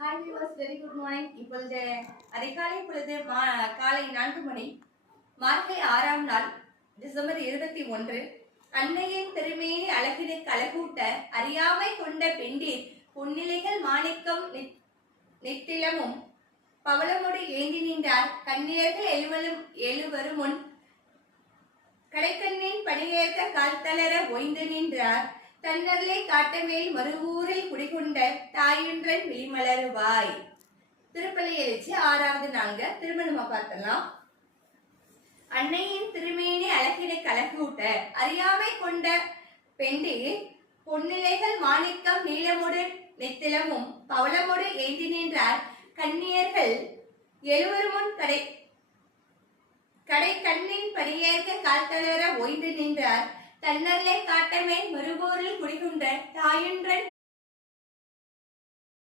Hi viewers, very good morning. இப்பொழுது அதிகாலை பொழுது காலை 4 மணி, மார்கழி 6ஆம் நாள், டிசம்பர் 21. அன்னையின் திருமேனி அழகினை கலகூட்ட அறியாமை கொண்ட பெண்டீர் பொன்னிலைகள் மாணிக்கம் நித்திலமும் பவளமுடி ஏந்தி நின்றார். கண்ணியர்கள் எழுவரும் முன் கடைக்கண்ணின் பணியேற்க கால் தளர ஓய்ந்து நின்றார். தன்னர்களை காட்டமேல் மறுவூரில் குடிகொண்ட தாயுன்றன் விழிமலருவாய். திருப்பலி எழுச்சி 6வது நான்கு. திரும்ப நம்ம பார்த்தலாம். அன்னையின் திருமேனி அழகினை கலகூட்ட அறியாமை கொண்ட பெண்டீர் பொன்னிலைகள் மாணிக்கம் நீளமுடு நெத்திலமும் பவளமுடு ஏந்தி நின்றார். கண்ணியர்கள் எழுவரும் முன் கடை கண்ணின் படியேற்க கால் தளர ஓய்ந்து நின்றார். தன்னர்களை காட்டமேல் மறுபோரில் குடிகொண்ட தாயுன்றன்